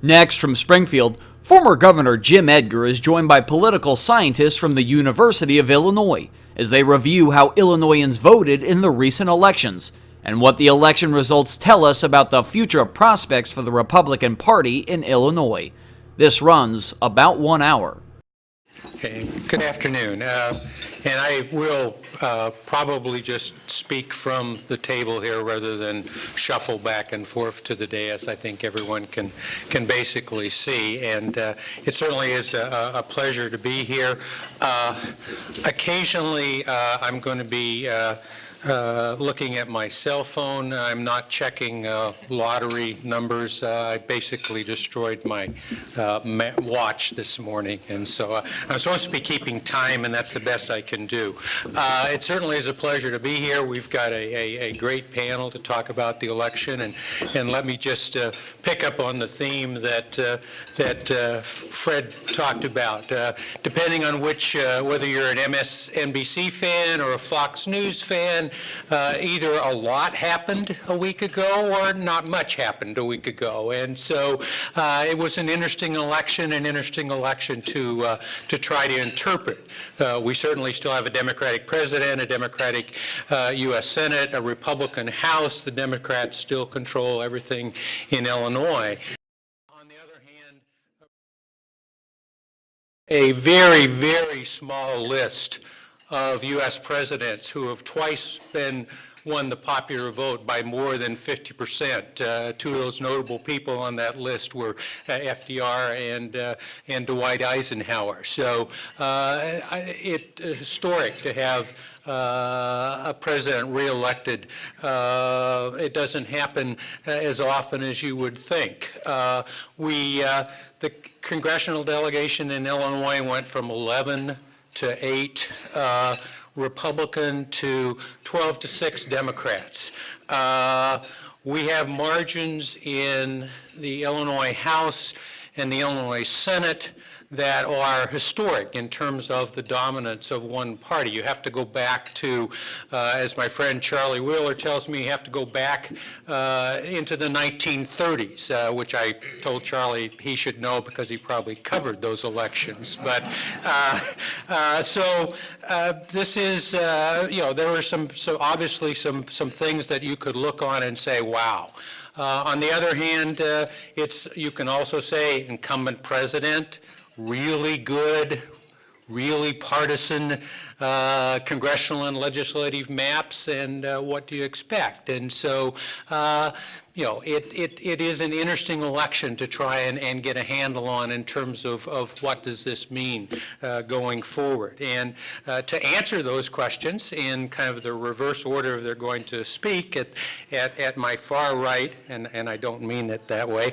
Next, from Springfield, former Governor Jim Edgar is joined by political scientists from the University of Illinois as they review how Illinoisans voted in the recent elections and what the election results tell us about the future prospects for the Republican Party in Illinois. This runs about 1 hour. Okay, good afternoon. And I will probably just speak from the table here rather than shuffle back and forth to the dais. I think everyone can basically see, and it certainly is a pleasure to be here. Occasionally, I'm going to be looking at my cell phone. I'm not checking lottery numbers. I basically destroyed my watch this morning, and so I'm supposed to be keeping time, and that's the best I can do. It certainly is a pleasure to be here. We've got a great panel to talk about the election, and let me just pick up on the theme that Fred talked about. Depending on whether you're an MSNBC fan or a Fox News fan, either a lot happened a week ago or not much happened a week ago. And so it was an interesting election to try to interpret. We certainly still have a Democratic president, a Democratic U.S. Senate, a Republican House. The Democrats still control everything in Illinois. On the other hand, a very, very small list of U.S. presidents who have twice won the popular vote by more than 50%. Two of those notable people on that list were FDR and Dwight Eisenhower. So it's historic to have a president reelected. It doesn't happen as often as you would think. The congressional delegation in Illinois went from 11 to 8 Republican to 12 to 6 Democrats. We have margins in the Illinois House and the Illinois Senate that are historic in terms of the dominance of one party. You have to go back to, as my friend Charlie Wheeler tells me, you have to go back into the 1930s, which I told Charlie he should know because he probably covered those elections. But this is, there were obviously some things that you could look on and say, wow. On the other hand, you can also say incumbent president, really good, really partisan congressional and legislative maps, and what do you expect? And so, it is an interesting election to try and get a handle on in terms of what does this mean going forward. And to answer those questions in kind of the reverse order they're going to speak, at my far right, and I don't mean it that way,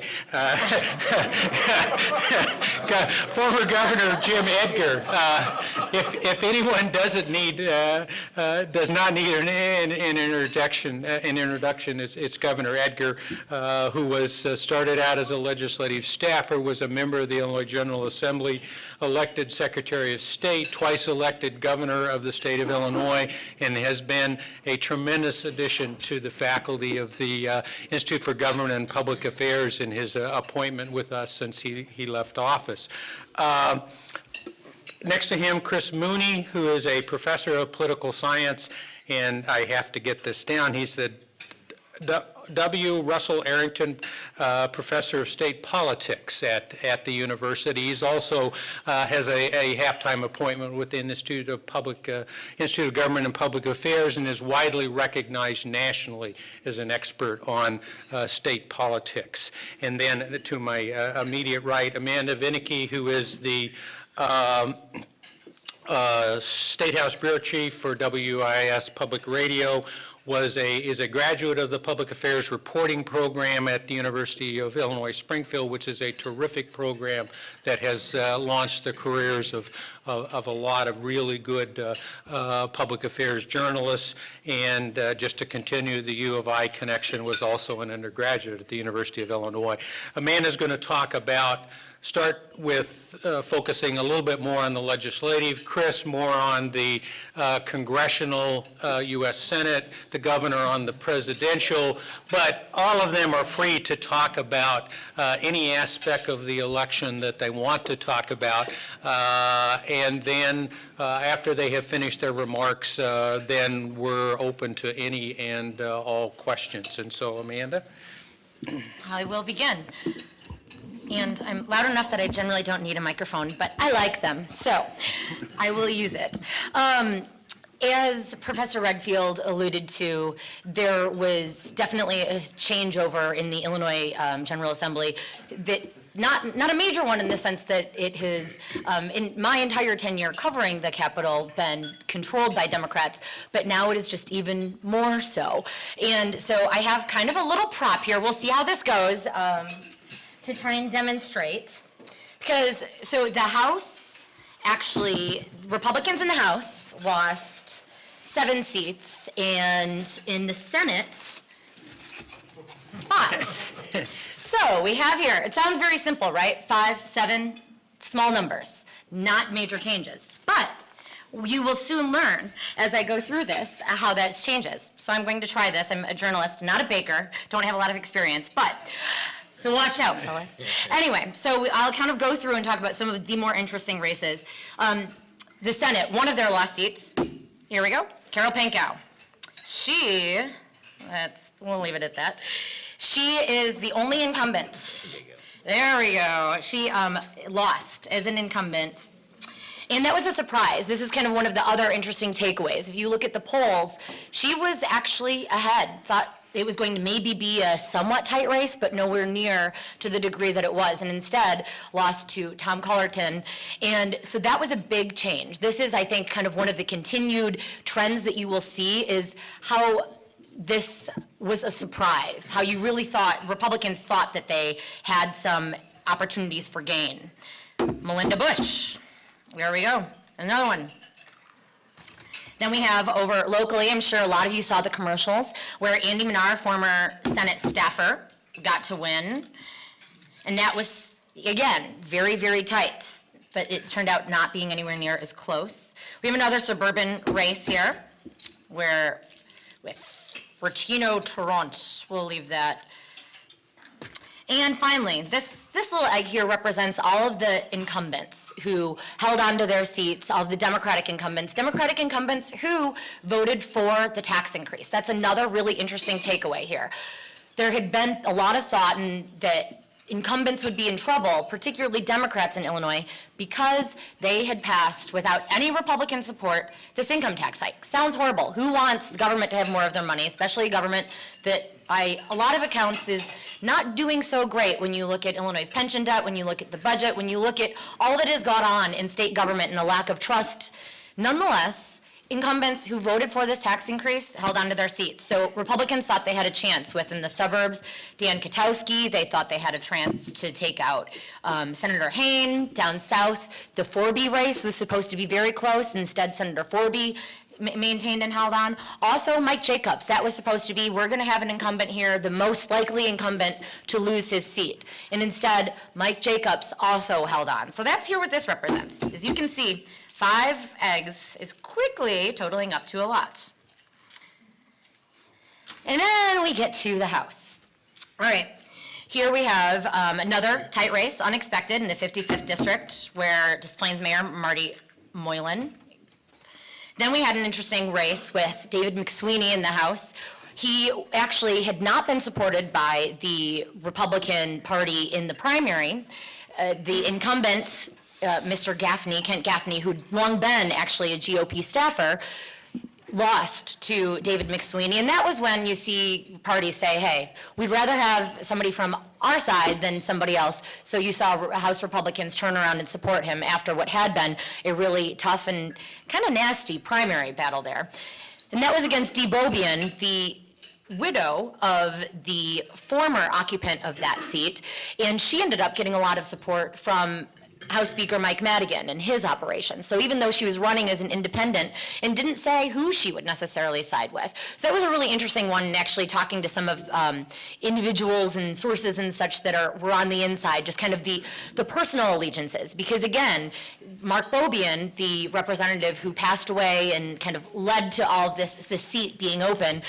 former Governor Jim Edgar. If anyone does not need an introduction, it's Governor Edgar, who was started out as a legislative staffer, was a member of the Illinois General Assembly, elected Secretary of State, twice elected governor of the state of Illinois, and has been a tremendous addition to the faculty of the Institute for Government and Public Affairs in his appointment with us since he left office. Next to him, Chris Mooney, who is a professor of political science, and I have to get this down. He's the W. Russell Arrington Professor of State Politics at the university. He's also has a half-time appointment with the Institute of Government and Public Affairs, and is widely recognized nationally as an expert on state politics. And then to my immediate right, Amanda Vinicky, who is the State House Bureau Chief for WIS Public Radio, is a graduate of the Public Affairs Reporting Program at the University of Illinois Springfield, which is a terrific program that has launched the careers of a lot of really good public affairs journalists. And just to continue, the U of I connection, was also an undergraduate at the University of Illinois. Amanda's going to start with focusing a little bit more on the legislative, Chris more on the congressional U.S. Senate, the the governor on the presidential, but all of them are free to talk about any aspect of the election that they want to talk about. And then after they have finished their remarks, then we're open to any and all questions. And so, Amanda? I will begin. And I'm loud enough that I generally don't need a microphone, but I like them, so I will use it. As Professor Redfield alluded to, there was definitely a changeover in the Illinois General Assembly that not a major one in the sense that it has, in my entire tenure covering the Capitol, been controlled by Democrats, but now it is just even more so. And so I have kind of a little prop here. We'll see how this goes to try and demonstrate. Because, so the House, actually, Republicans in the House lost 7 seats, and in the Senate, 5. So we have here, it sounds very simple, right? 5, 7, small numbers, not major changes. But you will soon learn as I go through this how that changes. So I'm going to try this. I'm a journalist, not a baker, don't have a lot of experience, but so watch out, fellas. Anyway, so I'll kind of go through and talk about some of the more interesting races. The Senate, one of their lost seats, here we go, Carol Pankow. We'll leave it at that. She is the only incumbent. There we go. She lost as an incumbent. And that was a surprise. This is kind of one of the other interesting takeaways. If you look at the polls, she was actually ahead. Thought it was going to maybe be a somewhat tight race, but nowhere near to the degree that it was, and instead lost to Tom Cullerton. And so that was a big change. This is, I think, kind of one of the continued trends that you will see is how this was a surprise, how you really thought, Republicans thought that they had some opportunities for gain. Melinda Bush, there we go, another one. Then we have over locally, I'm sure a lot of you saw the commercials, where Andy Minar, former Senate staffer, got to win. And that was, again, very, very tight, but it turned out not being anywhere near as close. We have another suburban race here, where with Bertino Tarrant, we'll leave that. And finally, this little egg here represents all of the incumbents who held on to their seats, all of the Democratic incumbents who voted for the tax increase. That's another really interesting takeaway here. There had been a lot of thought that incumbents would be in trouble, particularly Democrats in Illinois, because they had passed, without any Republican support, this income tax hike. Sounds horrible. Who wants the government to have more of their money, especially a government that, by a lot of accounts, is not doing so great when you look at Illinois' pension debt, when you look at the budget, when you look at all that has gone on in state government and a lack of trust. Nonetheless, incumbents who voted for this tax increase held on to their seats. So Republicans thought they had a chance within the suburbs. Dan Katowski, they thought they had a chance to take out Senator Hayne. Down south, the Forby race was supposed to be very close. Instead, Senator Forby maintained and held on. Also, Mike Jacobs, that was supposed to be, we're going to have an incumbent here, the most likely incumbent to lose his seat. And instead, Mike Jacobs also held on. So that's here what this represents. As you can see, 5 eggs is quickly totaling up to a lot. And then we get to the House. All right, here we have another tight race, unexpected, in the 55th district, where Des Plaines Mayor Marty Moylan. Then we had an interesting race with David McSweeney in the House. He actually had not been supported by the Republican Party in the primary. The incumbent, Mr. Gaffney, Kent Gaffney, who'd long been actually a GOP staffer, lost to David McSweeney. And that was when you see parties say, hey, we'd rather have somebody from our side than somebody else. So you saw House Republicans turn around and support him after what had been a really tough and kind of nasty primary battle there. And that was against Dee Bobian, the widow of the former occupant of that seat. And she ended up getting a lot of support from House Speaker Mike Madigan and his operations. So even though she was running as an independent and didn't say who she would necessarily side with. So that was a really interesting one, and actually talking to some of individuals and sources and such that were on the inside, just kind of the personal allegiances. Because again, Mark Bobian, the representative who passed away and kind of led to all of this seat being open,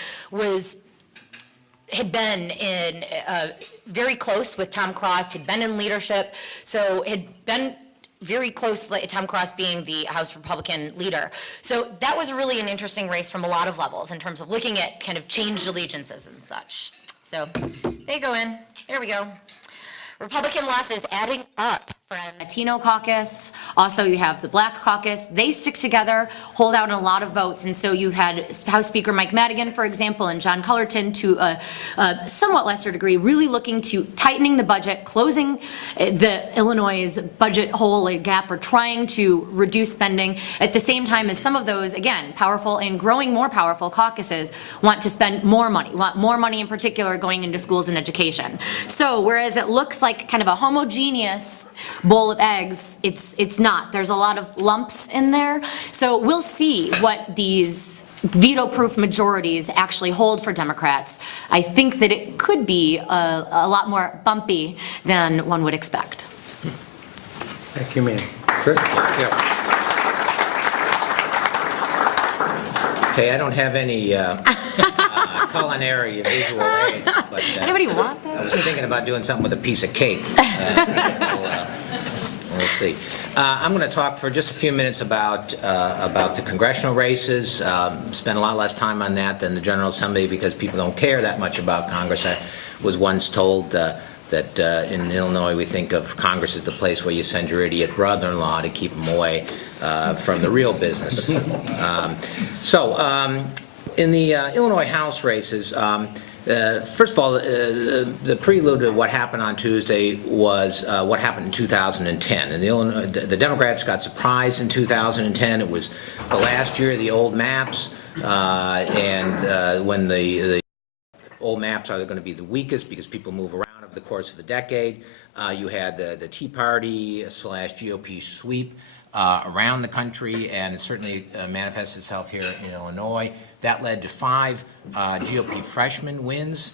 had been in very close with Tom Cross, had been in leadership, so had been very close, like Tom Cross being the House Republican leader. So that was really an interesting race from a lot of levels in terms of looking at kind of changed allegiances and such. So they go in, there we go. Republican losses adding up. Latino caucus, also you have the Black caucus. They stick together, hold out in a lot of votes, and so you've had House Speaker Mike Madigan, for example, and John Cullerton, to a somewhat lesser degree, really looking to tightening the budget, closing the Illinois' budget hole, a gap, or trying to reduce spending at the same time as some of those, again, powerful and growing more powerful caucuses want to spend more money, want more money in particular going into schools and education. So whereas it looks like kind of a homogeneous bowl of eggs, it's not. There's a lot of lumps in there. So we'll see what these veto-proof majorities actually hold for Democrats. I think that it could be a lot more bumpy than one would expect. Thank you, ma'am. Chris? Yeah. Okay, I don't have any culinary visual aids, but Anybody want I that? was thinking about doing something with a piece of cake. We'll see. I'm going to talk for just a few minutes about the congressional races. Spend a lot less time on that than the General Assembly because people don't care that much about Congress. I was once told that in Illinois we think of Congress as the place where you send your idiot brother-in-law to keep him away from the real business. In the Illinois House races, first of all, the prelude to what happened on Tuesday was what happened in 2010. And the Democrats got surprised in 2010. It was the last year of the old maps, and when the old maps are going to be the weakest because people move around over the course of the decade. You had the Tea Party / GOP sweep around the country, and it certainly manifests itself here in Illinois. That led to 5 GOP freshman wins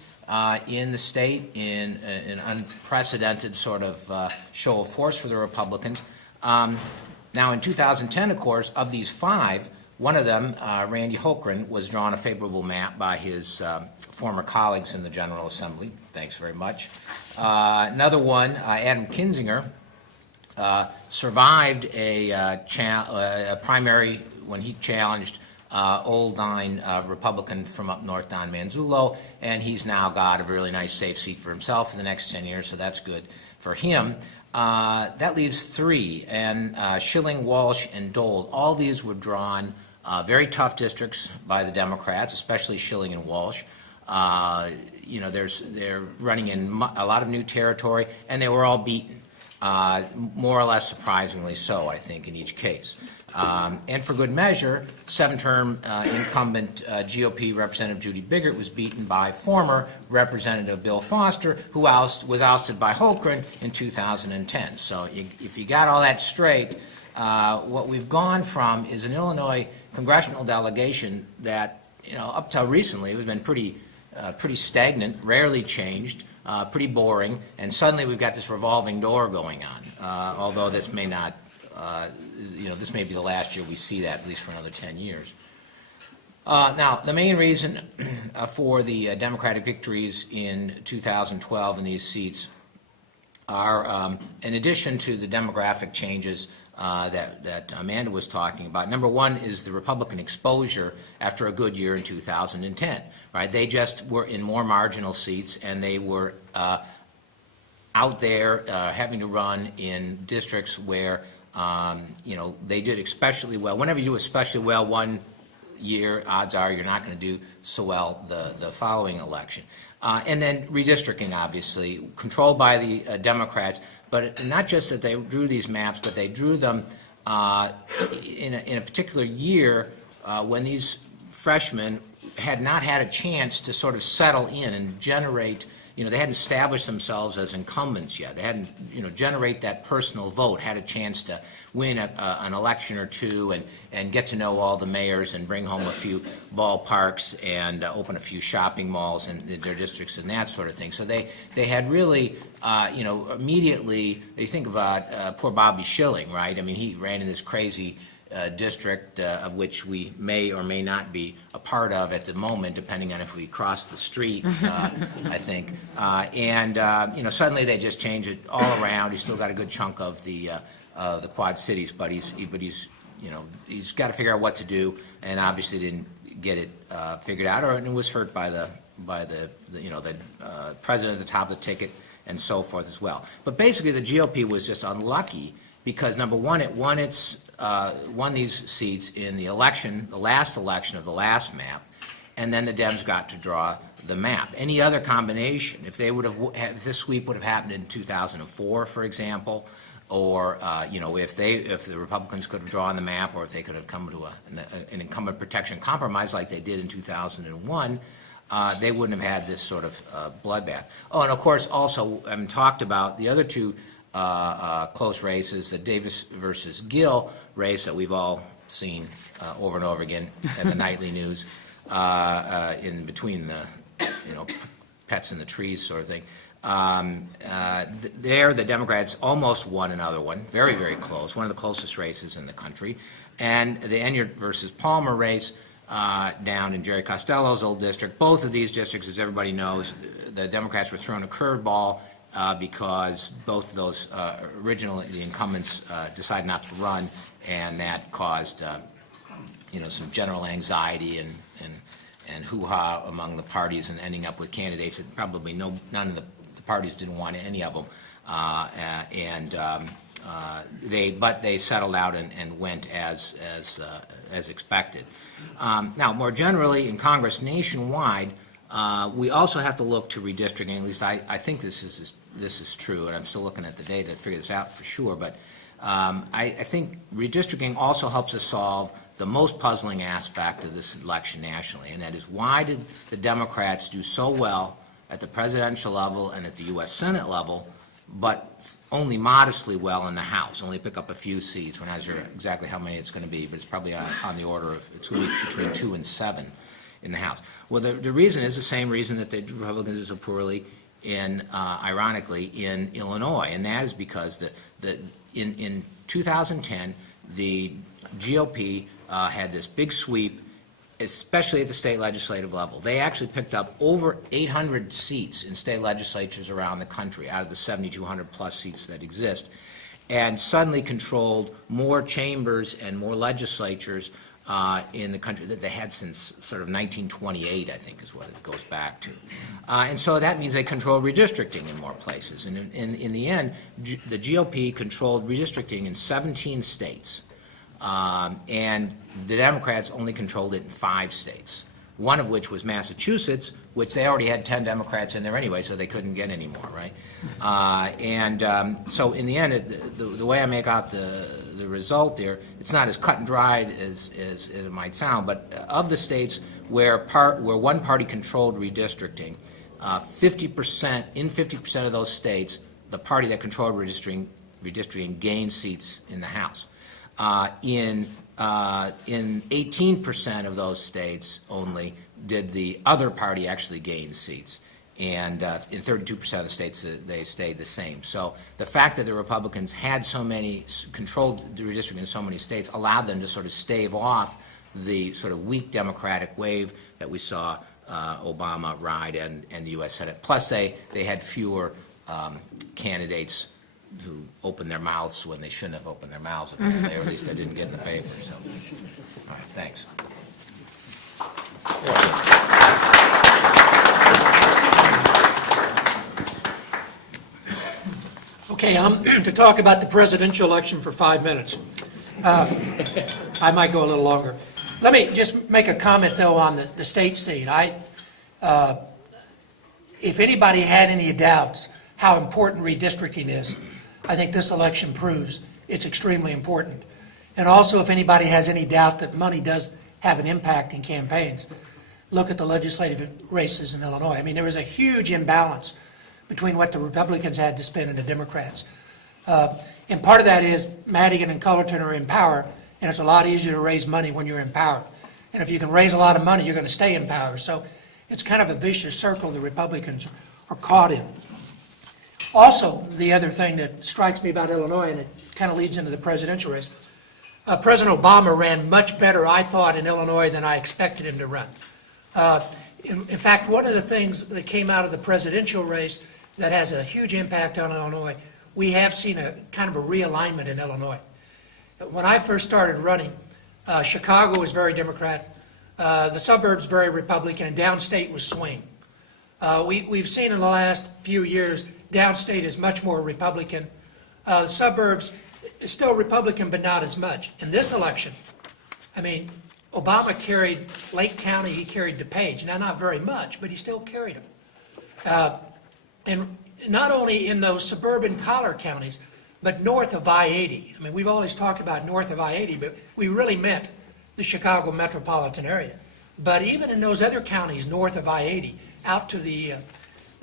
in the state in an unprecedented sort of show of force for the Republicans. Now in 2010, of course, of these 5, one of them, Randy Holkren, was drawn a favorable map by his former colleagues in the General Assembly. Thanks very much. Another one, Adam Kinzinger, survived a primary when he challenged Old Nine Republican from up north, Don Manzullo, and he's now got a really nice safe seat for himself for the next 10 years, so that's good for him. That leaves 3, and Schilling, Walsh, and Dole. All these were drawn very tough districts by the Democrats, especially Schilling and Walsh. They're running in a lot of new territory, and they were all beaten, more or less surprisingly so, I think, in each case. And for good measure, 7-term incumbent GOP Representative Judy Biggert was beaten by former Representative Bill Foster, who was ousted by Holkren in 2010. So if you got all that straight, what we've gone from is an Illinois congressional delegation that, up till recently, has been pretty stagnant, rarely changed, pretty boring, and suddenly we've got this revolving door going on, although this may not, this may be the last year we see that, at least for another 10 years. Now, the main reason for the Democratic victories in 2012 in these seats are, in addition to the demographic changes that Amanda was talking about, number one is the Republican exposure after a good year in 2010. Right? They just were in more marginal seats, and they were out there having to run in districts where they did especially well. Whenever you do especially well one year, odds are you're not going to do so well the following election. And then redistricting, obviously, controlled by the Democrats, but not just that they drew these maps, but they drew them in a particular year when these freshmen had not had a chance to sort of settle in and generate they hadn't established themselves as incumbents yet. They hadn't, generate that personal vote, had a chance to win an election or two and get to know all the mayors and bring home a few ballparks and open a few shopping malls in their districts and that sort of thing. So they had really, immediately, they think about poor Bobby Schilling, right? I mean, he ran in this crazy district of which we may or may not be a part of at the moment, depending on if we cross the street, I think. Suddenly they just change it all around. He's still got a good chunk of the Quad Cities, but he's got to figure out what to do, and obviously didn't get it figured out, or and was hurt by the president at the top of the ticket and so forth as well. But basically, the GOP was just unlucky because, number one, it won these seats in the last election of the last map, and then the Dems got to draw the map. Any other combination, if this sweep would have happened in 2004, for example, or if the Republicans could have drawn the map, or if they could have come to an incumbent protection compromise like they did in 2001, they wouldn't have had this sort of bloodbath. Oh, and of course, also, talked about the other two close races, the Davis versus Gill race that we've all seen over and over again in the nightly news, in between the pets in the trees sort of thing. There, the Democrats almost won another one, very, very close, one of the closest races in the country. And the Enyart versus Palmer race down in Jerry Costello's old district. Both of these districts, as everybody knows, the Democrats were thrown a curveball because both of those originally the incumbents decided not to run, and that caused some general anxiety and hoo-ha among the parties, and ending up with candidates that probably none of the parties didn't want any of them, but they settled out and went as expected. Now, more generally, in Congress nationwide, we also have to look to redistricting. At least I think this is true, and I'm still looking at the data to figure this out for sure. But I think redistricting also helps us solve the most puzzling aspect of this election nationally, and that is, why did the Democrats do so well at the presidential level and at the U.S. Senate level, but only modestly well in the House, only pick up a few seats? We're not sure exactly how many it's going to be, but it's probably on the order of between 2 and 7 in the House. Well, the reason is the same reason that the Republicans did so poorly ironically, in Illinois, and that is because in 2010, the GOP had this big sweep, especially at the state legislative level. They actually picked up over 800 seats in state legislatures around the country out of the 7,200 plus seats that exist, and suddenly controlled more chambers and more legislatures in the country that they had since sort of 1928, I think is what it goes back to. And so that means they control redistricting in more places. And in the end, the GOP controlled redistricting in 17 states. And the Democrats only controlled it in 5 states, one of which was Massachusetts, which they already had 10 Democrats in there anyway, so they couldn't get any more, right? So in the end, the way I make out the result there, it's not as cut and dried as it might sound, but of the states where one party controlled redistricting, 50% of those states, the party that controlled redistricting gained seats in the House. In 18% of those states only did the other party actually gain seats, and in 32% of the states they stayed the same. So the fact that the Republicans had controlled the redistricting in so many states allowed them to sort of stave off the sort of weak Democratic wave that we saw Obama ride and the U.S. Senate. Plus they had fewer candidates who opened their mouths when they shouldn't have opened their mouths, apparently, or at least they didn't get in the paper. So, all right, thanks. Okay, to talk about the presidential election for 5 minutes. I might go a little longer. Let me just make a comment, though, on the state seat. If anybody had any doubts how important redistricting is, I think this election proves it's extremely important. And also, if anybody has any doubt that money does have an impact in campaigns, look at the legislative races in Illinois. I mean, there was a huge imbalance between what the Republicans had to spend and the Democrats. And part of that is Madigan and Cullerton are in power, and it's a lot easier to raise money when you're in power. And if you can raise a lot of money, you're going to stay in power. So it's kind of a vicious circle the Republicans are caught in. Also, the other thing that strikes me about Illinois, and it kind of leads into the presidential race, President Obama ran much better, I thought, in Illinois than I expected him to run. In fact, one of the things that came out of the presidential race that has a huge impact on Illinois, we have seen a kind of a realignment in Illinois. When I first started running, Chicago was very Democrat, the suburbs very Republican, and downstate was swing. We've seen in the last few years, downstate is much more Republican. The suburbs is still Republican, but not as much. In this election, I mean, Obama carried Lake County, he carried DuPage. Now, not very much, but he still carried them. And not only in those suburban collar counties, but north of I-80. I mean, we've always talked about north of I-80, but we really meant the Chicago metropolitan area. But even in those other counties north of I-80, out to the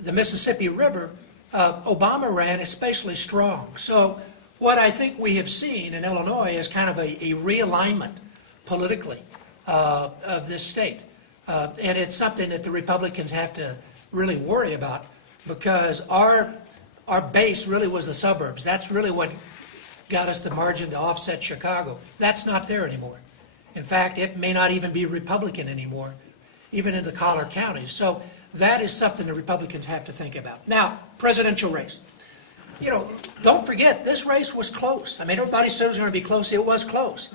Mississippi River, Obama ran especially strong. So what I think we have seen in Illinois is kind of a realignment politically of this state. And it's something that the Republicans have to really worry about, because our base really was the suburbs. That's really what got us the margin to offset Chicago. That's not there anymore. In fact, it may not even be Republican anymore, even in the collar counties. So that is something the Republicans have to think about. Now, presidential race. You know, don't forget, this race was close. I mean, everybody said it was going to be close. It was close.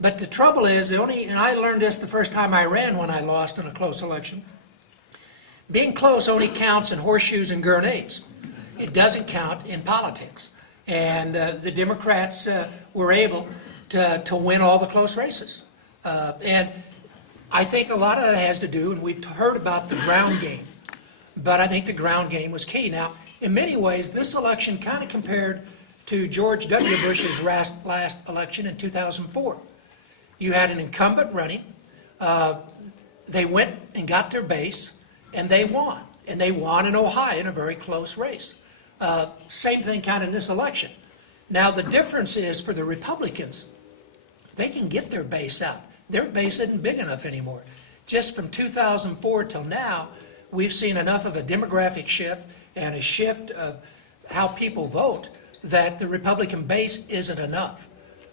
But the trouble is, and I learned this the first time I ran when I lost in a close election, being close only counts in horseshoes and grenades. It doesn't count in politics. And the Democrats were able to win all the close races. And I think a lot of that has to do, and we've heard about the ground game, but I think the ground game was key. Now, in many ways, this election kind of compared to George W. Bush's last election in 2004. You had an incumbent running. They went and got their base, and they won. And they won in Ohio in a very close race. Same thing kind of in this election. Now, the difference is for the Republicans, they can get their base out. Their base isn't big enough anymore. Just from 2004 till now, we've seen enough of a demographic shift and a shift of how people vote that the Republican base isn't enough.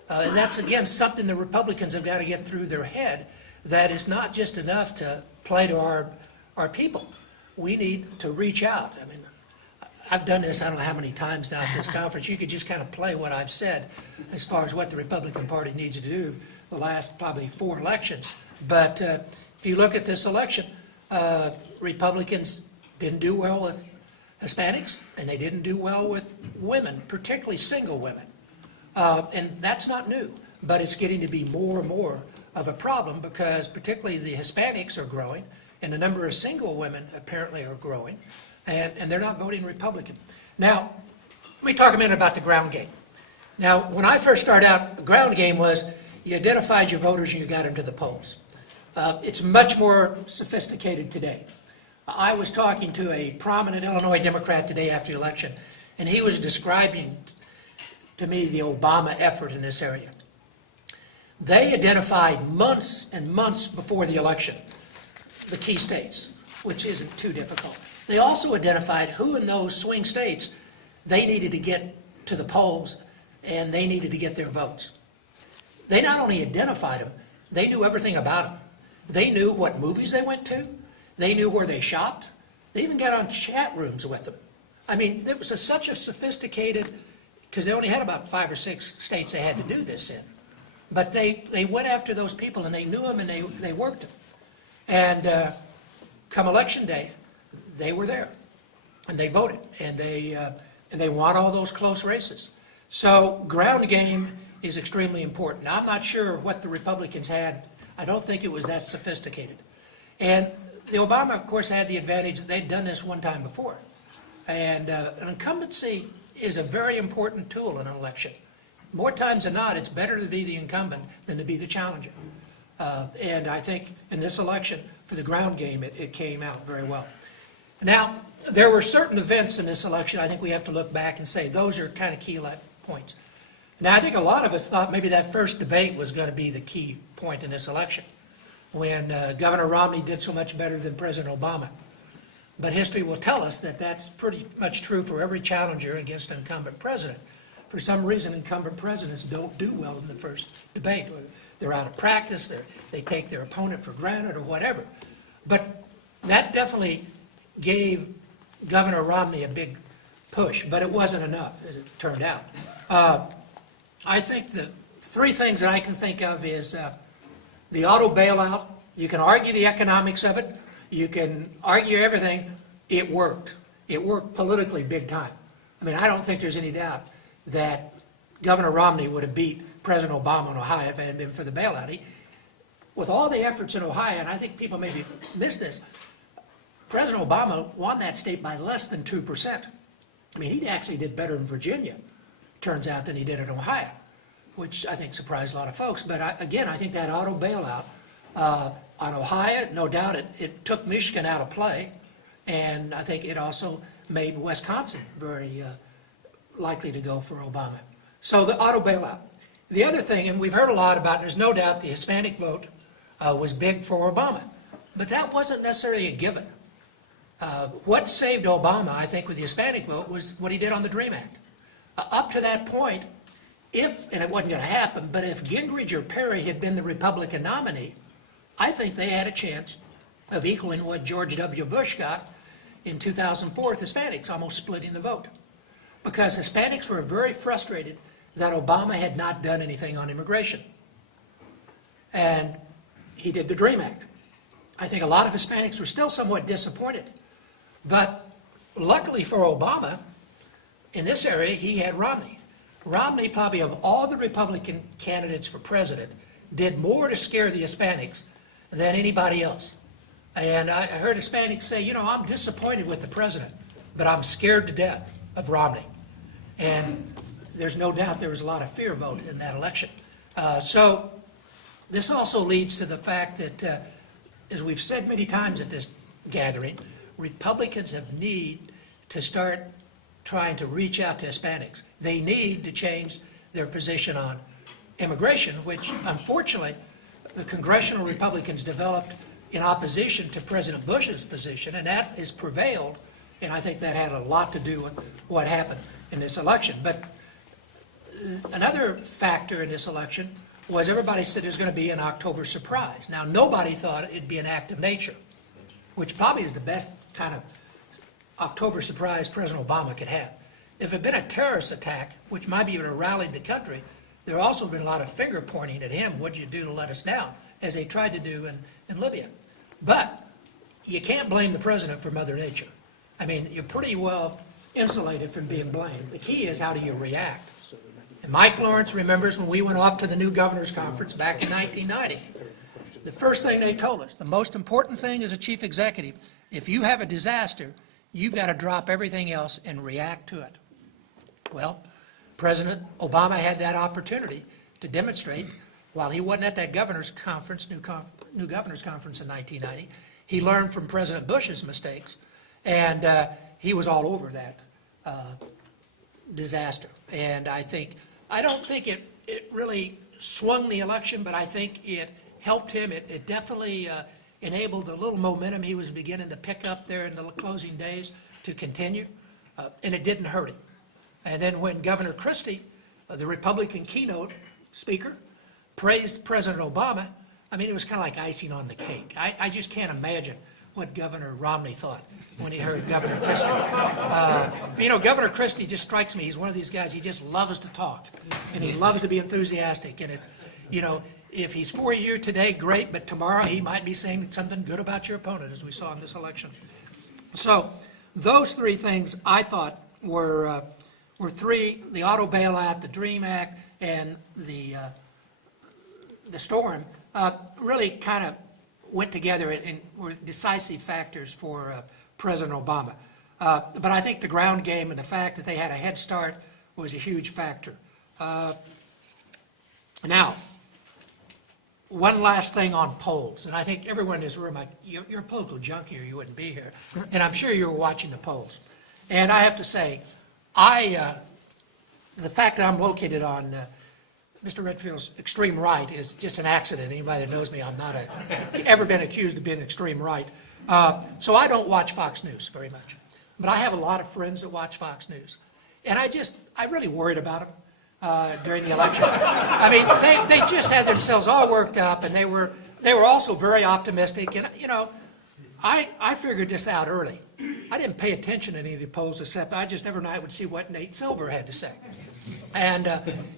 And that's, again, something the Republicans have got to get through their head, that is not just enough to play to our people. We need to reach out. I mean, I've done this I don't know how many times now at this conference. You could just kind of play what I've said as far as what the Republican Party needs to do the last probably 4 elections. But if you look at this election, Republicans didn't do well with Hispanics, and they didn't do well with women, particularly single women. And that's not new, but it's getting to be more and more of a problem, because particularly the Hispanics are growing, and the number of single women apparently are growing, and they're not voting Republican. Now, let me talk a minute about the ground game. Now, when I first started out, the ground game was you identified your voters and you got them to the polls. It's much more sophisticated today. I was talking to a prominent Illinois Democrat today after the election, and he was describing to me the Obama effort in this area. They identified months and months before the election the key states, which isn't too difficult. They also identified who in those swing states they needed to get to the polls, and they needed to get their votes. They not only identified them, they knew everything about them. They knew what movies they went to. They knew where they shopped. They even got on chat rooms with them. I mean, there was such a sophisticated, because they only had about 5 or 6 states they had to do this in. But they went after those people, and they knew them, and they worked them. And come election day, they were there, and they voted, and they won all those close races. So ground game is extremely important. Now, I'm not sure what the Republicans had. I don't think it was that sophisticated. And the Obama, of course, had the advantage that they'd done this one time before. And an incumbency is a very important tool in an election. More times than not, it's better to be the incumbent than to be the challenger. And I think in this election, for the ground game, it came out very well. Now, there were certain events in this election, I think we have to look back and say, those are kind of key points. Now, I think a lot of us thought maybe that first debate was going to be the key point in this election, when Governor Romney did so much better than President Obama. But history will tell us that that's pretty much true for every challenger against an incumbent president. For some reason, incumbent presidents don't do well in the first debate. They're out of practice, they take their opponent for granted or whatever. But that definitely gave Governor Romney a big push, but it wasn't enough, as it turned out. I think the three things that I can think of is the auto bailout. You can argue the economics of it. You can argue everything. It worked. It worked politically big time. I mean, I don't think there's any doubt that Governor Romney would have beat President Obama in Ohio if it hadn't been for the bailout. With all the efforts in Ohio, and I think people maybe miss this, President Obama won that state by less than 2%. I mean, he actually did better in Virginia, turns out, than he did in Ohio, which I think surprised a lot of folks. But again, I think that auto bailout on Ohio, no doubt it took Michigan out of play, and I think it also made Wisconsin very likely to go for Obama. So the auto bailout. The other thing, and we've heard a lot about, there's no doubt the Hispanic vote was big for Obama, but that wasn't necessarily a given. What saved Obama, I think, with the Hispanic vote was what he did on the DREAM Act. Up to that point, and it wasn't going to happen, but if Gingrich or Perry had been the Republican nominee, I think they had a chance of equaling what George W. Bush got in 2004 with Hispanics, almost splitting the vote. Because Hispanics were very frustrated that Obama had not done anything on immigration. And he did the DREAM Act. I think a lot of Hispanics were still somewhat disappointed. But luckily for Obama, in this area, he had Romney. Romney, probably of all the Republican candidates for president, did more to scare the Hispanics than anybody else. And I heard Hispanics say, I'm disappointed with the president, but I'm scared to death of Romney. And there's no doubt there was a lot of fear vote in that election. So this also leads to the fact that, as we've said many times at this gathering, Republicans have need to start trying to reach out to Hispanics. They need to change their position on immigration, which unfortunately the congressional Republicans developed in opposition to President Bush's position, and that has prevailed, and I think that had a lot to do with what happened in this election. But another factor in this election was everybody said there's going to be an October surprise. Now, nobody thought it'd be an act of nature, which probably is the best kind of October surprise President Obama could have. If it had been a terrorist attack, which might even have rallied the country, there also been a lot of finger pointing at him. What'd you do to let us down? As they tried to do in Libya. But you can't blame the president for Mother Nature. I mean, you're pretty well insulated from being blamed. The key is, how do you react? And Mike Lawrence remembers when we went off to the new governor's conference back in 1990. The first thing they told us, the most important thing as a chief executive, if you have a disaster, you've got to drop everything else and react to it. Well, President Obama had that opportunity to demonstrate while he wasn't at that governor's conference, new governor's conference in 1990. He learned from President Bush's mistakes, and he was all over that disaster. And I don't think it really swung the election, but I think it helped him. It definitely enabled the little momentum he was beginning to pick up there in the closing days to continue, and it didn't hurt him. And then when Governor Christie, the Republican keynote speaker, praised President Obama, I mean, it was kind of like icing on the cake. I just can't imagine what Governor Romney thought when he heard Governor Christie. Governor Christie just strikes me. He's one of these guys, he just loves to talk, and he loves to be enthusiastic. And it's, if he's for you today, great, but tomorrow he might be saying something good about your opponent, as we saw in this election. So those three things I thought were three: the auto bailout, the DREAM Act, and the storm, really kind of went together and were decisive factors for President Obama. But I think the ground game and the fact that they had a head start was a huge factor. Now, one last thing on polls, and I think everyone in this room, you're a political junkie or you wouldn't be here, and I'm sure you were watching the polls. And I have to say, the fact that I'm located on Mr. Redfield's extreme right is just an accident. Anybody that knows me, I'm not ever been accused of being extreme right. So I don't watch Fox News very much. But I have a lot of friends that watch Fox News. And I really worried about them during the election. I mean, they just had themselves all worked up, and they were also very optimistic. And, you know, I figured this out early. I didn't pay attention to any of the polls, except I just every night would see what Nate Silver had to say. And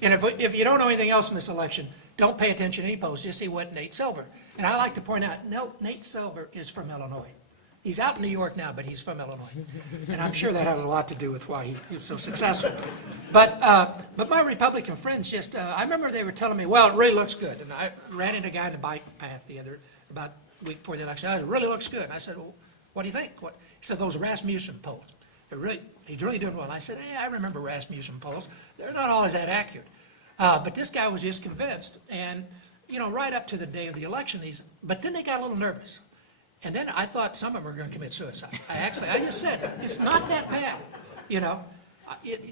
if you don't know anything else in this election, don't pay attention to any polls, just see what Nate Silver. And I like to point out, no, Nate Silver is from Illinois. He's out in New York now, but he's from Illinois. And I'm sure that has a lot to do with why he was so successful. But my Republican friends I remember they were telling me, well, it really looks good. And I ran into a guy in the bike path about a week before the election. It really looks good. And I said, well, what do you think? He said, those Rasmussen polls. He's really doing well. I said, hey, I remember Rasmussen polls. They're not always that accurate. But this guy was just convinced. And, you know, right up to the day of the election, but then they got a little nervous. And then I thought some of them were going to commit suicide. I just said, it's not that bad, you know.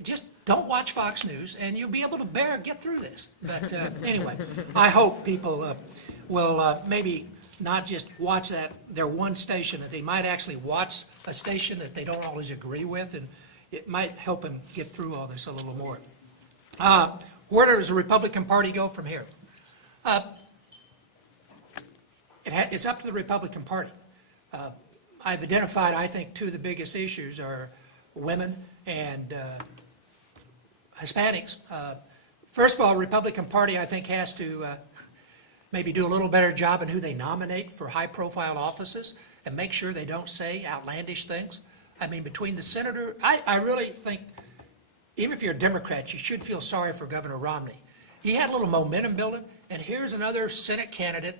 Just don't watch Fox News, and you'll be able to get through this. But anyway, I hope people will maybe not just watch their one station, that they might actually watch a station that they don't always agree with, and it might help them get through all this a little more. Where does the Republican Party go from here? It's up to the Republican Party. I've identified, I think, two of the biggest issues are women and Hispanics. First of all, Republican Party, I think, has to maybe do a little better job in who they nominate for high-profile offices and make sure they don't say outlandish things. I mean, between the senator, I really think, even if you're a Democrat, you should feel sorry for Governor Romney. He had a little momentum building, and here's another Senate candidate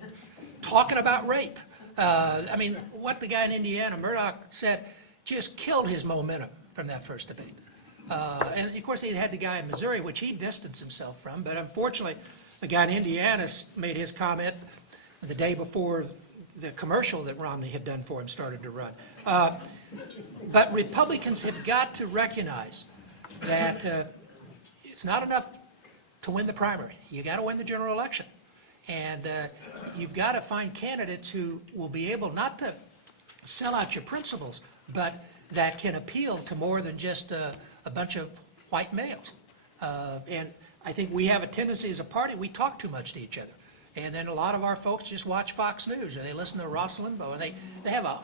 talking about rape. I mean, what the guy in Indiana, Murdoch, said just killed his momentum from that first debate. And of course, he had the guy in Missouri, which he distanced himself from, but unfortunately, the guy in Indiana made his comment the day before the commercial that Romney had done for him started to run. But Republicans have got to recognize that it's not enough to win the primary. You got to win the general election. And you've got to find candidates who will be able not to sell out your principles, but that can appeal to more than just a bunch of white males. And I think we have a tendency as a party, we talk too much to each other. And then a lot of our folks just watch Fox News, or they listen to Ross Limbaugh, and they have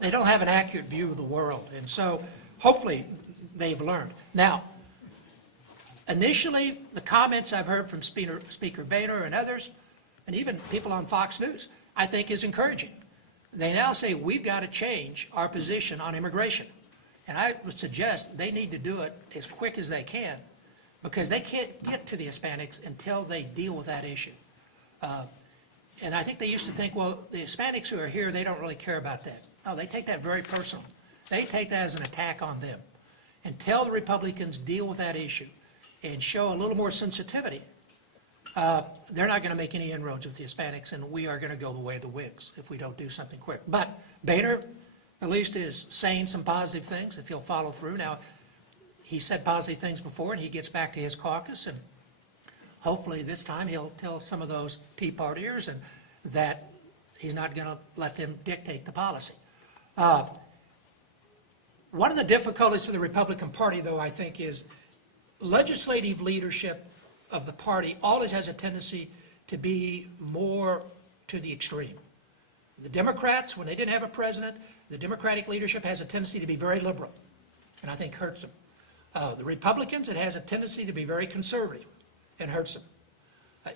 they don't have an accurate view of the world. And so hopefully they've learned. Now, initially, the comments I've heard from Speaker Boehner and others, and even people on Fox News, I think is encouraging. They now say we've got to change our position on immigration. And I would suggest they need to do it as quick as they can, because they can't get to the Hispanics until they deal with that issue. And I think they used to think, well, the Hispanics who are here, they don't really care about that. No, they take that very personal. They take that as an attack on them. Until the Republicans deal with that issue and show a little more sensitivity, they're not going to make any inroads with the Hispanics, and we are going to go the way of the Whigs if we don't do something quick. But Boehner at least is saying some positive things if he'll follow through. Now, he said positive things before, and he gets back to his caucus, and hopefully this time he'll tell some of those Tea Partiers and that he's not going to let them dictate the policy. One of the difficulties for the Republican Party, though, I think, is legislative leadership of the party always has a tendency to be more to the extreme. The Democrats, when they didn't have a president, the Democratic leadership has a tendency to be very liberal, and I think hurts them. The Republicans, it has a tendency to be very conservative and hurts them.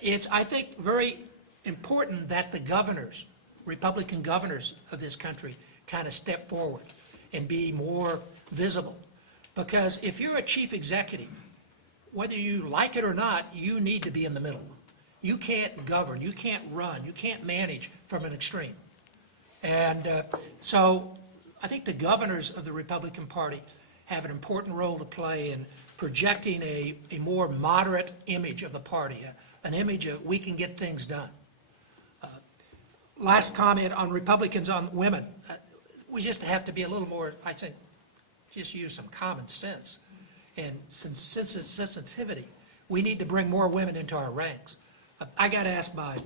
It's, I think, very important that the governors, Republican governors of this country, kind of step forward and be more visible. Because if you're a chief executive, whether you like it or not, you need to be in the middle. You can't govern, you can't run, you can't manage from an extreme. And so I think the governors of the Republican Party have an important role to play in projecting a more moderate image of the party, an image of we can get things done. last comment on Republicans on women. We just have to be a little more, I think, just use some common sense and some sensitivity. We need to bring more women into our ranks. I got asked by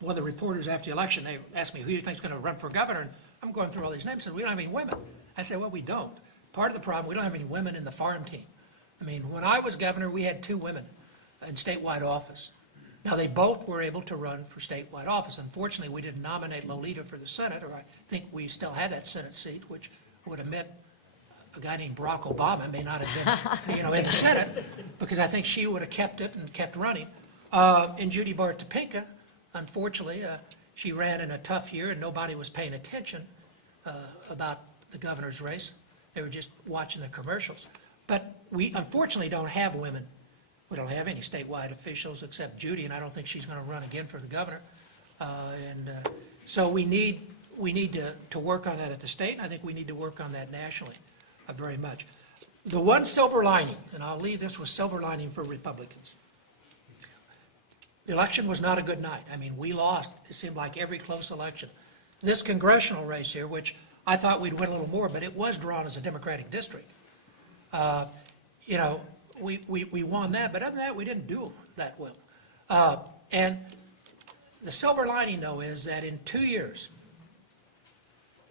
one of the reporters after the election, they asked me, who do you think is going to run for governor? And I'm going through all these names, and said, we don't have any women. I said, well, we don't. Part of the problem, we don't have any women in the farm team. I mean, when I was governor, we had 2 women in statewide office. Now, they both were able to run for statewide office. Unfortunately, we didn't nominate Lolita for the Senate, or I think we still had that Senate seat, which would have meant a guy named Barack Obama may not have been, in the Senate, because I think she would have kept it and kept running. And Judy Bart Topinka, unfortunately, she ran in a tough year, and nobody was paying attention about the governor's race. They were just watching the commercials. But we unfortunately don't have women. We don't have any statewide officials except Judy, and I don't think she's going to run again for the governor. So we need to work on that at the state, and I think we need to work on that nationally very much. The one silver lining, and I'll leave this with silver lining for Republicans. The election was not a good night. I mean, we lost, it seemed like every close election. This congressional race here, which I thought we'd win a little more, but it was drawn as a Democratic district. We won that, but other than that, we didn't do that well. And the silver lining, though, is that in 2 years,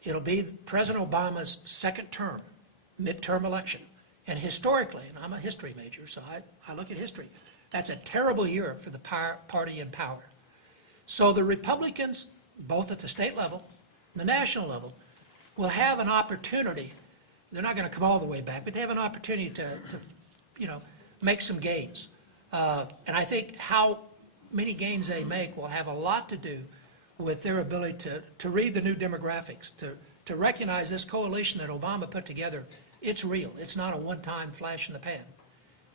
it'll be President Obama's second term, midterm election. And historically, and I'm a history major, so I look at history, that's a terrible year for the party in power. So the Republicans, both at the state level and the national level, will have an opportunity. They're not going to come all the way back, but they have an opportunity to make some gains. And I think how many gains they make will have a lot to do with their ability to read the new demographics, to recognize this coalition that Obama put together. It's real. It's not a one-time flash in the pan.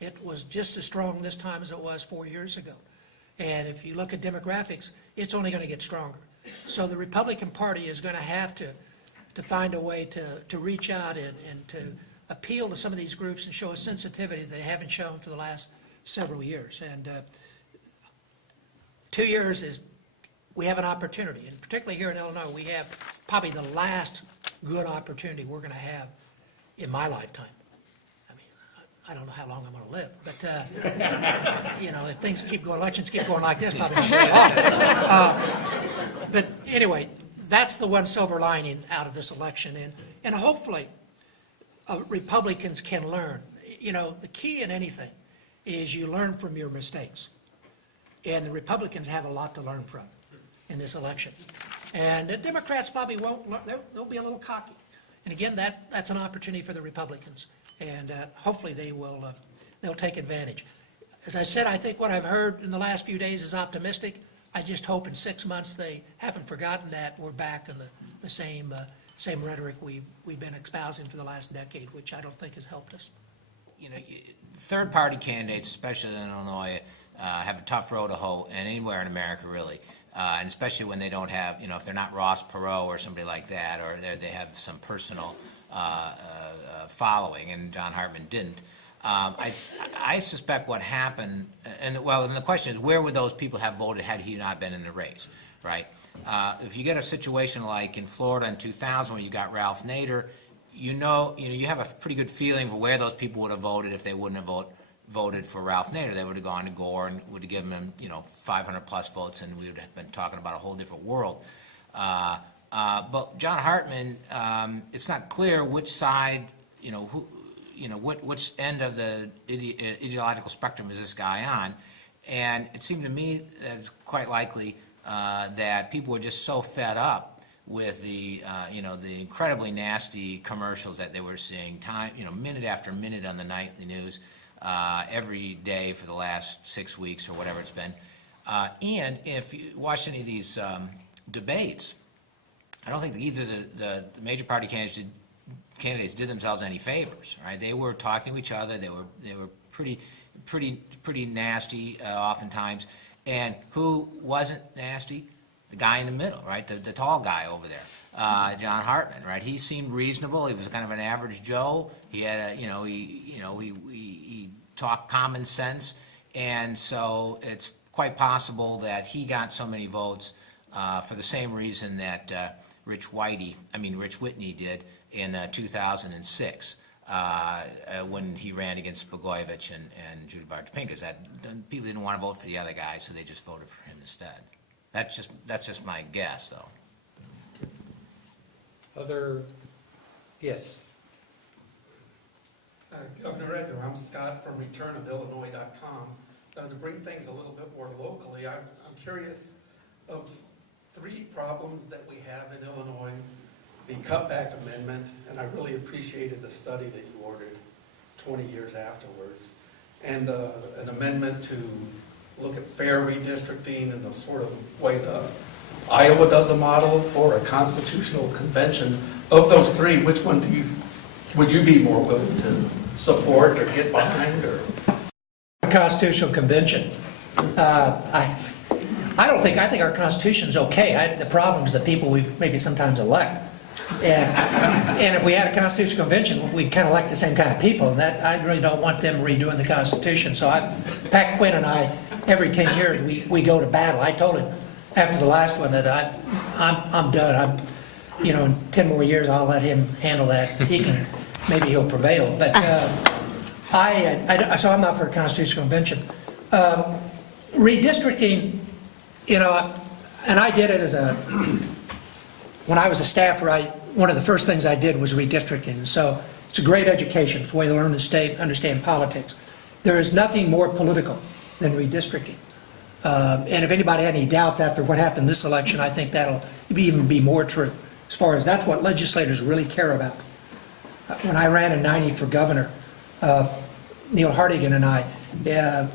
It was just as strong this time as it was 4 years ago. And if you look at demographics, it's only going to get stronger. So the Republican Party is going to have to find a way to reach out and to appeal to some of these groups and show a sensitivity that they haven't shown for the last several years. And 2 years we have an opportunity, and particularly here in Illinois, we have probably the last good opportunity we're going to have in my lifetime. I mean, I don't know how long I'm going to live, but if things keep going, elections keep going like this, probably not very long. But anyway, that's the one silver lining out of this election, and hopefully Republicans can learn. The key in anything is you learn from your mistakes, and the Republicans have a lot to learn from in this election. And the Democrats probably won't, they'll be a little cocky. And again, that's an opportunity for the Republicans, and hopefully they'll take advantage. As I said, I think what I've heard in the last few days is optimistic. I just hope in 6 months they haven't forgotten that we're back in the same rhetoric we've been espousing for the last decade, which I don't think has helped us. Third-party candidates, especially in Illinois, have a tough road to hoe, and anywhere in America, really. And especially when they don't have, if they're not Ross Perot or somebody like that, or they have some personal following, and John Hartman didn't. I suspect what happened, and the question is, where would those people have voted had he not been in the race, right? If you get a situation like in Florida in 2000 where you got Ralph Nader, you have a pretty good feeling for where those people would have voted if they wouldn't have voted for Ralph Nader. They would have gone to Gore and would have given him, 500 plus votes, and we would have been talking about a whole different world. But John Hartman, it's not clear which side, which end of the ideological spectrum is this guy on. And it seemed to me that it's quite likely that people were just so fed up with the incredibly nasty commercials that they were seeing minute after minute on the nightly news, every day for the last 6 weeks or whatever it's been. And if you watch any of these debates, I don't think either the major party candidates did themselves any favors. Right? They were talking to each other. They were pretty nasty oftentimes. And who wasn't nasty? The guy in the middle, right? The tall guy over there, John Hartman, right? He seemed reasonable. He was kind of an average Joe. He had he talked common sense, and so it's quite possible that he got so many votes for the same reason that Rich Whitney did in 2006 when he ran against Blagojevich and Judy Bartopinkas. That people didn't want to vote for the other guy, so they just voted for him instead. That's just my guess, though. Other, yes. Governor Edgar, I'm Scott from returnofillinois.com. To bring things a little bit more locally, I'm curious of 3 problems that we have in Illinois. The cutback amendment, and I really appreciated the study that you ordered 20 years afterwards, and an amendment to look at fair redistricting in the sort of way the Iowa does the model, or a constitutional convention. Of those 3, which one would you be more willing to support or get behind? Or Constitutional convention. I think our Constitution's okay. The problem is the people we maybe sometimes elect. And if we had a Constitutional convention, we'd kind of elect the same kind of people, and that, I really don't want them redoing the Constitution. So Pat Quinn and I, every 10 years, we go to battle. I told him after the last one that I'm done. In 10 more years, I'll let him handle that. Maybe he'll prevail. But so I'm not for a Constitutional convention. Redistricting, and I did it when I was a staffer, one of the first things I did was redistricting. So it's a great education. It's a way to learn the state, understand politics. There is nothing more political than redistricting. And if anybody had any doubts after what happened this election, I think that'll even be more true, as far as that's what legislators really care about. When I ran in '90 for governor, Neil Hartigan and I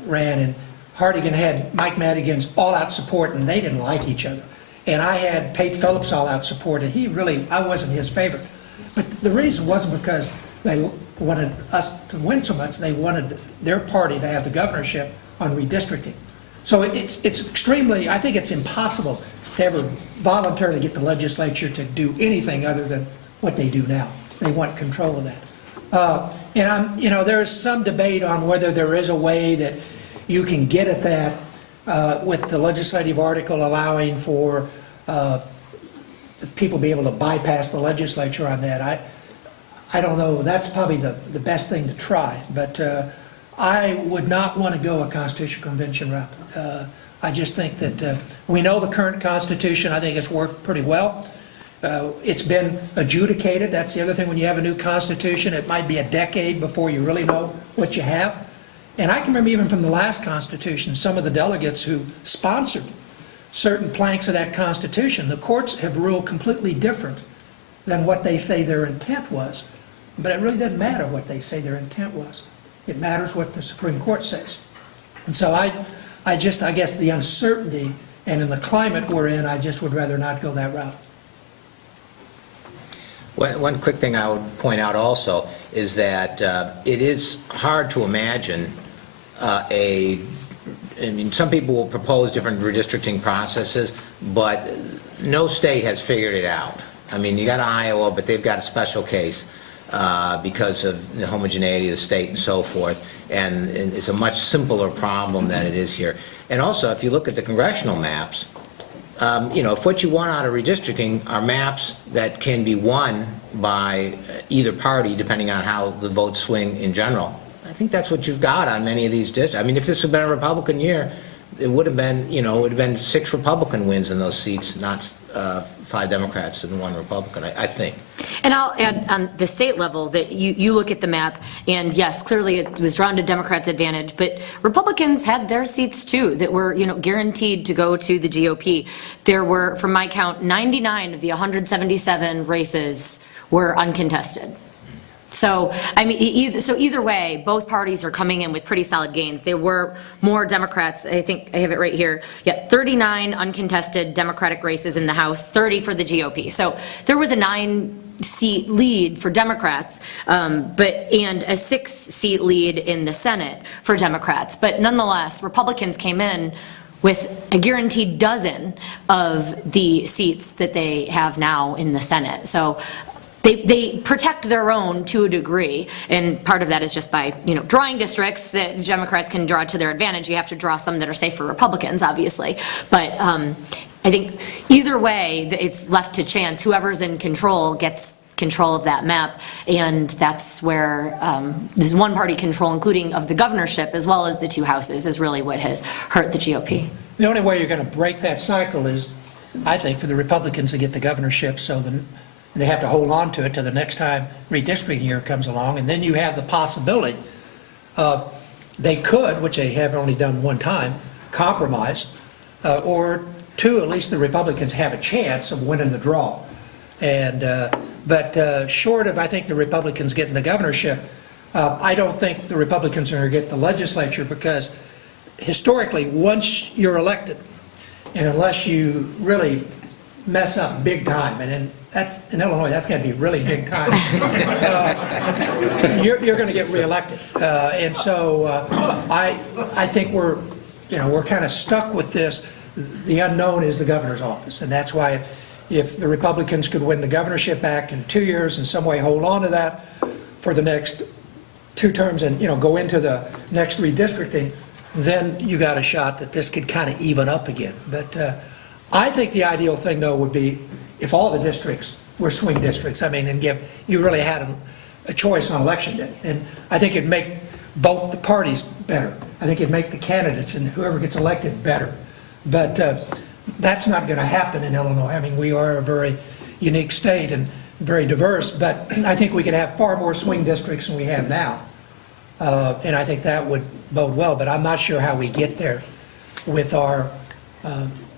ran, and Hartigan had Mike Madigan's all-out support, and they didn't like each other. And I had Pate Phillips all-out support, and I wasn't his favorite. But the reason wasn't because they wanted us to win so much. They wanted their party to have the governorship on redistricting. So it's extremely, I think it's impossible to ever voluntarily get the legislature to do anything other than what they do now. They want control of that. And there's some debate on whether there is a way that you can get at that with the legislative article allowing for people be able to bypass the legislature on that. I don't know. That's probably the best thing to try. But I would not want to go a constitutional convention route. I just think that we know the current Constitution. I think it's worked pretty well. It's been adjudicated. That's the other thing. When you have a new Constitution, it might be a decade before you really know what you have. And I can remember even from the last Constitution, some of the delegates who sponsored certain planks of that Constitution, the courts have ruled completely different than what they say their intent was. But it really doesn't matter what they say their intent was. It matters what the Supreme Court says. And so I guess the uncertainty, and in the climate we're in, I just would rather not go that route. One quick thing I would point out also is that it is hard to imagine some people will propose different redistricting processes, but no state has figured it out. I mean, you got Iowa, but they've got a special case because of the homogeneity of the state and so forth, and it's a much simpler problem than it is here. And also, if you look at the congressional maps, if what you want out of redistricting are maps that can be won by either party, depending on how the votes swing in general, I think that's what you've got on many of these districts. I mean, if this had been a Republican year, it would have been, it would have been 6 Republican wins in those seats, not 5 Democrats and 1 Republican, I think. And I'll add on the state level that you look at the map, and yes, clearly it was drawn to Democrats' advantage, but Republicans had their seats too that were, guaranteed to go to the GOP. There were, from my count, 99 of the 177 races were uncontested. So, I mean, either way, both parties are coming in with pretty solid gains. There were more Democrats, I think I have it right here, 39 uncontested Democratic races in the House, 30 for the GOP. So there was a 9-seat lead for Democrats, and a 6-seat lead in the Senate for Democrats. But nonetheless, Republicans came in with a guaranteed dozen of the seats that they have now in the Senate. So they protect their own to a degree, and part of that is just by, drawing districts that Democrats can draw to their advantage. You have to draw some that are safe for Republicans, obviously. But I think either way, it's left to chance. Whoever's in control gets control of that map, and that's where this one-party control, including of the governorship as well as the two houses, is really what has hurt the GOP. The only way you're going to break that cycle is, I think, for the Republicans to get the governorship, so then they have to hold on to it till the next time redistricting year comes along, and then you have the possibility they could, which they have only done one time, compromise, or two, at least the Republicans have a chance of winning the draw. And but short of, I think, the Republicans getting the governorship, I don't think the Republicans are going to get the legislature, because historically, once you're elected, and unless you really mess up big time, and that's, in Illinois, that's going to be really big time, you're going to get reelected. And so I think we're kind of stuck with this. The unknown is the governor's office, and that's why if the Republicans could win the governorship back in 2 years, in some way hold on to that for the next 2 terms and, go into the next redistricting, then you got a shot that this could kind of even up again. But I think the ideal thing, though, would be if all the districts were swing districts, and you really had a choice on election day. And I think it'd make both the parties better. I think it'd make the candidates and whoever gets elected better. But that's not going to happen in Illinois. We are a very unique state and very diverse, but I think we could have far more swing districts than we have now. And I think that would bode well, but I'm not sure how we get there with our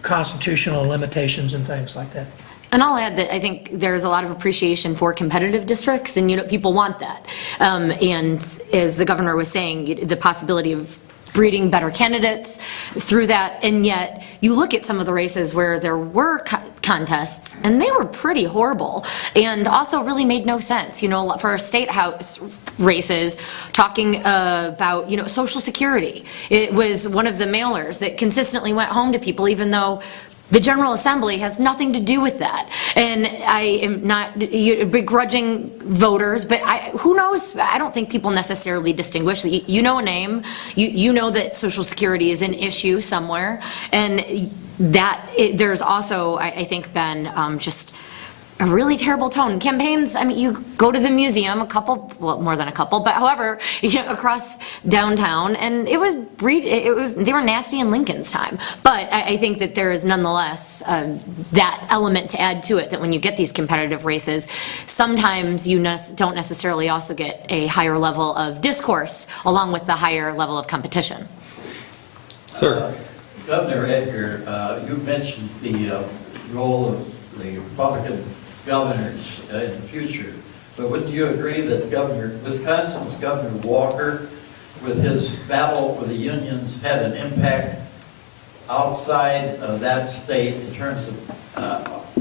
constitutional limitations and things like that. And I'll add that I think there's a lot of appreciation for competitive districts, and people want that. And as the governor was saying, the possibility of breeding better candidates through that, and yet you look at some of the races where there were contests and they were pretty horrible and also really made no sense. For our state house races, talking about Social Security, it was one of the mailers that consistently went home to people, even though the General Assembly has nothing to do with that. And I am not begrudging voters, but who knows? I don't think people necessarily distinguish. You know a name, you know that Social Security is an issue somewhere, and there's also, I think, been just a really terrible tone. Campaigns, you go to the museum, more than a couple, but however, across downtown, and they were nasty in Lincoln's time. But I think that there is nonetheless that element to add to it, that when you get these competitive races, sometimes you don't necessarily also get a higher level of discourse along with the higher level of competition. Sir. Governor Edgar, you mentioned the role of the Republican governors in the future, but wouldn't you agree that Wisconsin's Governor Walker, with his battle with the unions, had an impact outside of that state in terms of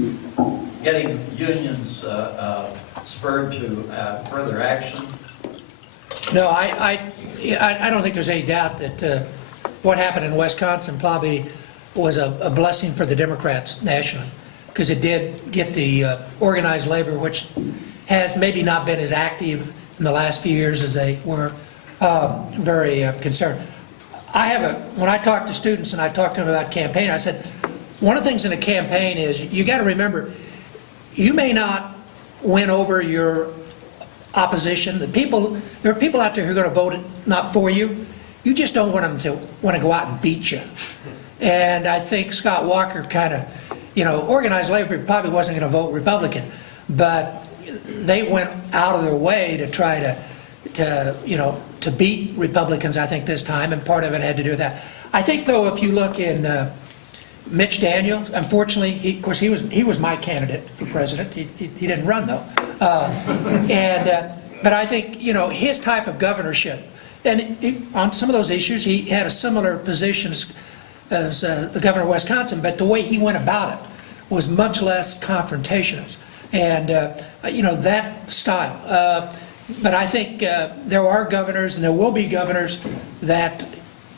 getting unions spurred to further action? No, I don't think there's any doubt that what happened in Wisconsin probably was a blessing for the Democrats nationally, because it did get the organized labor, which has maybe not been as active in the last few years as they were, very concerned. When I talk to students and I talk to them about campaign, I said, one of the things in a campaign is you got to remember, you may not win over your opposition. There are people out there who are going to vote not for you. You just don't want them to want to go out and beat you. And I think Scott Walker kind of, organized labor probably wasn't going to vote Republican, but they went out of their way to try to beat Republicans, I think, this time, and part of it had to do with that. I think, though, if you look in Mitch Daniels, unfortunately, he was my candidate for president. He didn't run, though. But I think, his type of governorship, and on some of those issues, he had a similar position as the governor of Wisconsin, but the way he went about it was much less confrontational. And, that style. But I think there are governors, and there will be governors that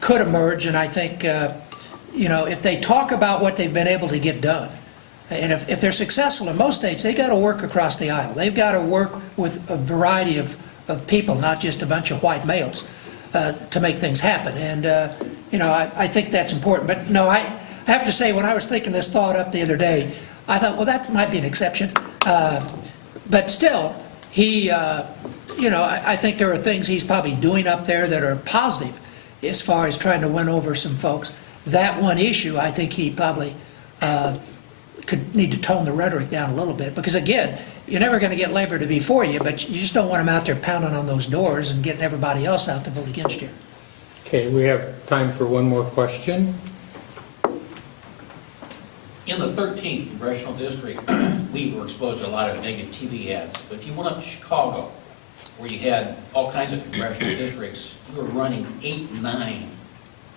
could emerge, and I think, if they talk about what they've been able to get done, and if they're successful in most states, they've got to work across the aisle. They've got to work with a variety of people, not just a bunch of white males, to make things happen. And, I think that's important. But no, I I have to say, when I was thinking this thought up the other day, I thought, well, that might be an exception. But still, he, I think there are things he's probably doing up there that are positive as far as trying to win over some folks. That one issue, I think he probably could need to tone the rhetoric down a little bit, because again, you're never going to get labor to be for you, but you just don't want them out there pounding on those doors and getting everybody else out to vote against you. Okay, we have time for one more question. In the 13th congressional district, we were exposed to a lot of negative TV ads. But if you went up to Chicago, where you had all kinds of congressional districts, you were running 8, 9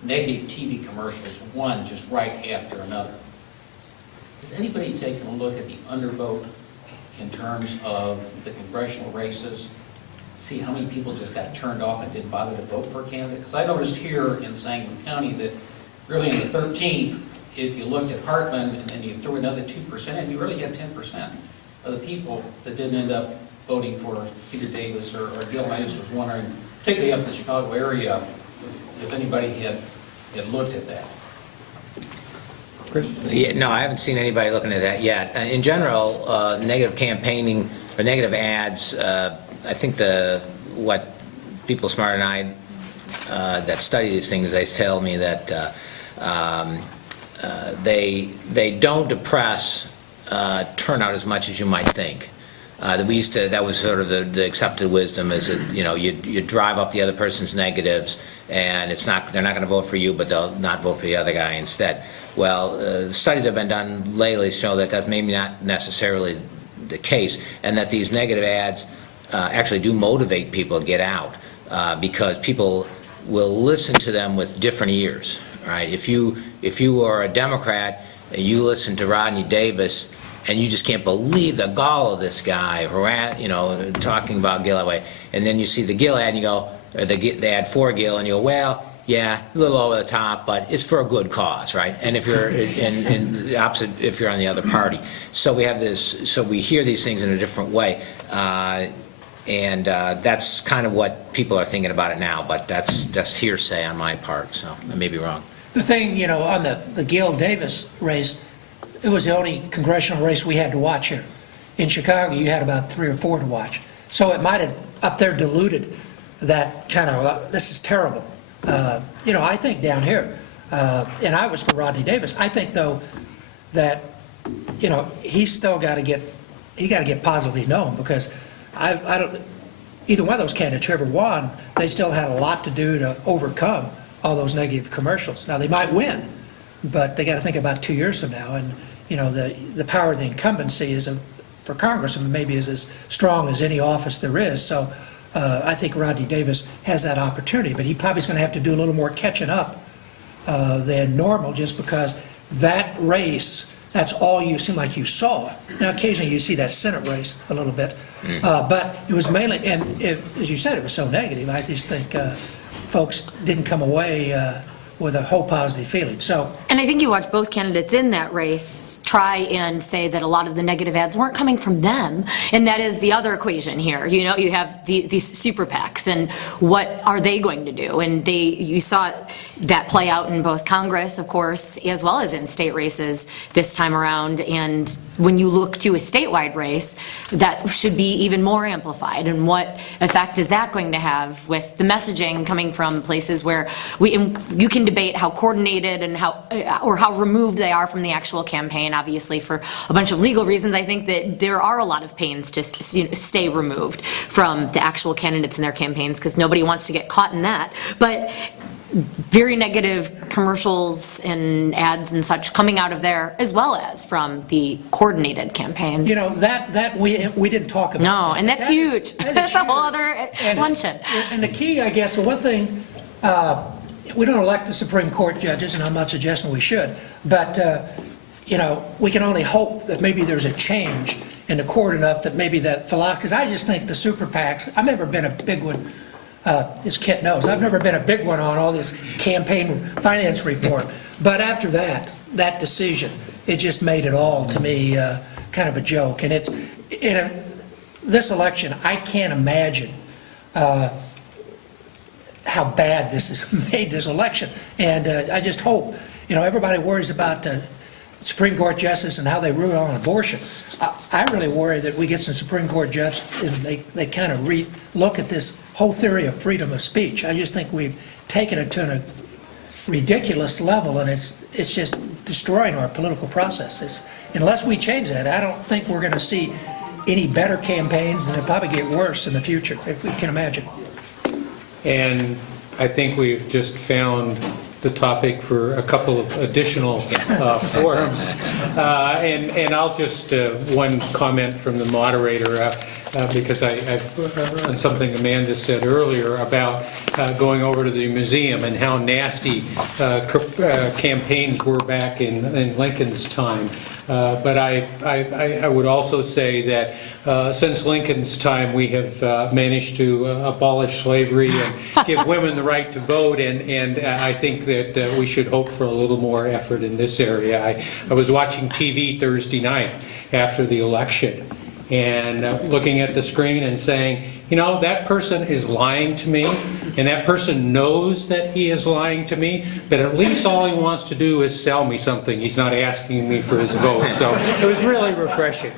negative TV commercials, one just right after another. Has anybody taken a look at the undervote in terms of the congressional races? See how many people just got turned off and didn't bother to vote for a candidate? Because I noticed here in Sangamon County that really in the 13th, if you looked at Heartland and then you threw another 2% in, you really had 10% of the people that didn't end up voting for Peter Davis or Gil. I just was wondering, particularly up in the Chicago area, if anybody had looked at that. Chris? Yeah, no, I haven't seen anybody looking at that yet. In general, negative campaigning or negative ads, I think what people smarter than I that study these things, they tell me that they don't depress turnout as much as you might think. That was sort of the accepted wisdom, is that you drive up the other person's negatives, and they're not going to vote for you, but they'll not vote for the other guy instead. Well, the studies that have been done lately show that that's maybe not necessarily the case, and that these negative ads actually do motivate people to get out, because people will listen to them with different ears. Right? If you are a Democrat and you listen to Rodney Davis and you just can't believe the gall of this guy, talking about Gil that way, and then you see the Gil ad and you go, or the ad for Gil, and you go, well, yeah, a little over the top, but it's for a good cause, right? And if you're in the opposite, if you're on the other party, so we hear these things in a different way. And that's kind of what people are thinking about it now, but that's hearsay on my part, so I may be wrong. The thing, on the Gil Davis race, it was the only congressional race we had to watch here. In Chicago, you had about 3 or 4 to watch. So it might have up there diluted that kind of, this is terrible. I think down here, and I was for Rodney Davis, I think though that, he's still got to get positively known, because I don't, either one of those candidates who ever won, they still had a lot to do to overcome all those negative commercials. Now, they might win, but they got to think about 2 years from now. And, the power of the incumbency for Congress maybe is as strong as any office there is. So I think Rodney Davis has that opportunity, but he probably is going to have to do a little more catching up than normal, just because that race, that's all you seem like you saw. Now, occasionally you see that Senate race a little bit, but it was mainly, and as you said, it was so negative. I just think folks didn't come away with a whole positive feeling. So, And I think you watch both candidates in that race try and say that a lot of the negative ads weren't coming from them, and that is the other equation here. You have these super PACs, and what are they going to do? And you saw that play out in both Congress, of course, as well as in state races this time around. And when you look to a statewide race, that should be even more amplified. And what effect is that going to have with the messaging coming from places where you can debate how coordinated and how removed they are from the actual campaign. Obviously, for a bunch of legal reasons, I think that there are a lot of pains to stay removed from the actual candidates in their campaigns, because nobody wants to get caught in that. But very negative commercials and ads and such coming out of there, as well as from the coordinated campaigns. that we didn't talk about. No, and that's huge. That's a whole other luncheon. And the key, I guess, the one thing, we don't elect the Supreme Court judges, and I'm not suggesting we should, but we can only hope that maybe there's a change in the court enough that maybe that philosophy, because I just think the super PACs, I've never been a big one, as Kent knows, I've never been a big one on all this campaign finance reform. But after that decision, it just made it all, to me, kind of a joke. And this election, I can't imagine how bad this has made this election. And I just hope, everybody worries about Supreme Court justice and how they rule on abortion. I really worry that we get some Supreme Court judges and they kind of look at this whole theory of freedom of speech. I just think we've taken it to a ridiculous level, and it's just destroying our political processes. Unless we change that, I don't think we're going to see any better campaigns, and they'll probably get worse in the future, if we can imagine. And I think we've just found the topic for a couple of additional forums. And I'll just, one comment from the moderator, because on something Amanda said earlier about going over to the museum and how nasty campaigns were back in Lincoln's time. But I would also say that since Lincoln's time, we have managed to abolish slavery and give women the right to vote, and I think that we should hope for a little more effort in this area. I was watching TV Thursday night after the election, and looking at the screen and saying, that person is lying to me, and that person knows that he is lying to me, but at least all he wants to do is sell me something. He's not asking me for his vote. So it was really refreshing.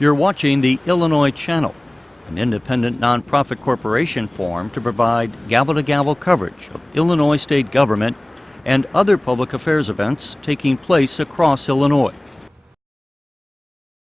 You're watching the Illinois Channel, an independent nonprofit corporation formed to provide gavel-to-gavel coverage of Illinois state government and other public affairs events taking place across Illinois.